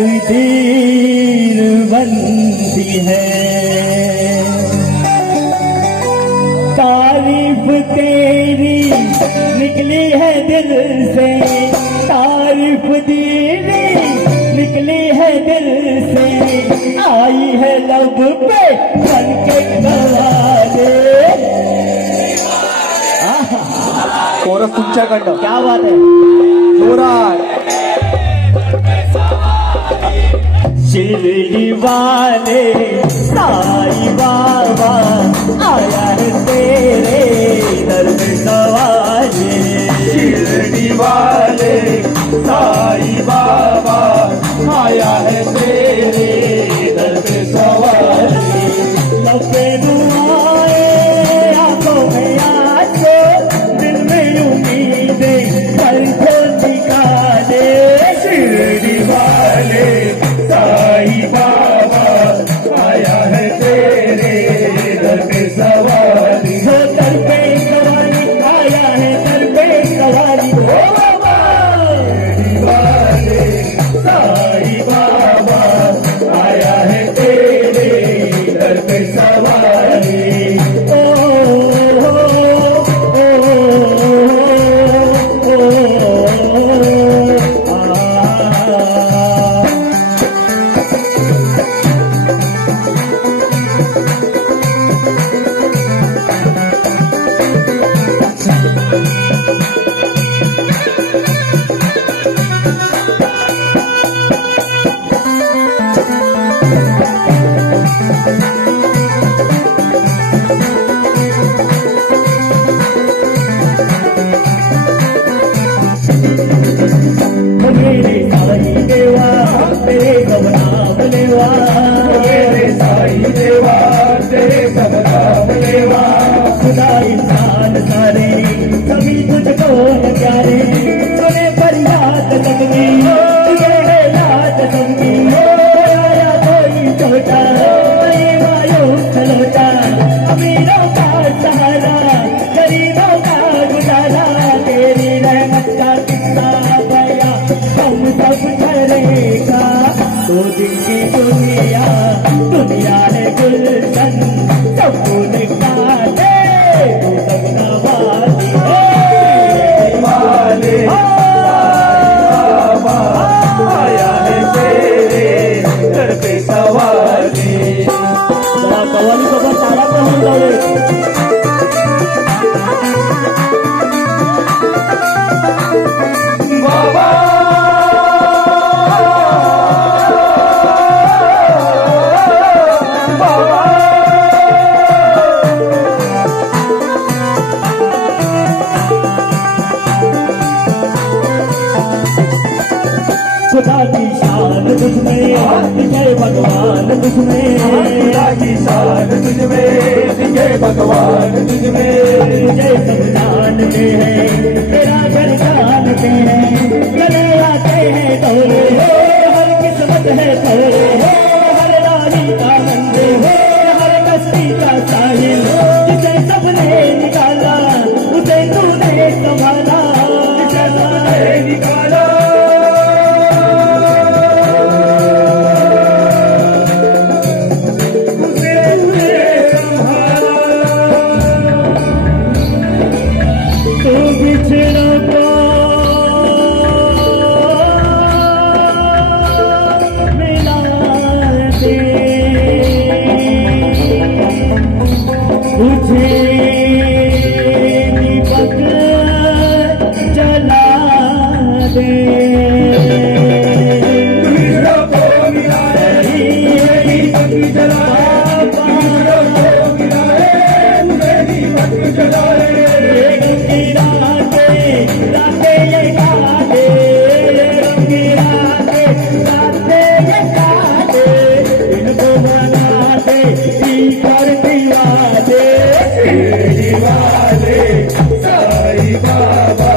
तकदीर बनती है। तारीफ तेरी निकली है दिल से, तारीफ तेरी निकली है दिल से, आई है लब पे बन के गवाले। कोरस तुमच्याकडनं, क्या बात है, जोरात। शिरडी वाले साई बाबा आया है तेरे दर पे सवाले। शिरडी वाले साई बाबा आया है तेरे दर पे सवाले। लबे दुआएं आंखों में आंसू, दिल में उम्मीदें पर को निकाले। शिरडी वाले साई बाबा आया है तेरे दर पे सवारी। हो दर पे सवारी आया है, दर पे सवारी हो बाबा। शिरडी वाले साई बाबा आया है तेरे दर पे सवारी। ओ मेरे साई देवा तेरे सब नाम लेवा, मेरे साई देवा तेरे सब नाम लेवा। खुदा इंसान सारे सभी तुझको है प्यारे, सुने फरियाद सबकी तुझे है याद सबकी। आया कोई छोटा नहीं मायूस खलोटा, अमीरों का सहारा गरीबों का गुजारा। तेरी रहमत का किस्सा बया हम सब करेगा। तो दिल की दुनिया दुनिया है गुलशन, सब फूल काटे तू सब नवाजी है। वाले बाबा आया है तेरे दर पे सवारी। जरा कव्वाली सोबत तारा पण होऊन जाऊ। बाबा खुदा की शान तुझमें, जय भगवान तुझमें, खुदा की शान तुझमें, जय भगवान तुझमें। जय सब जानते हैं तेरा घर जानते हैं, चले आते हैं दौरे हो हर किस्मत है थोड़े हो। हर राही का मंदिर हो, हर कश्ती का साहिल हो, जिसे सबने निकाला उसे तूने संभाला। निकाला तू बिछड़ा मिला दे तुझे दीपक जला दे। साई बाबा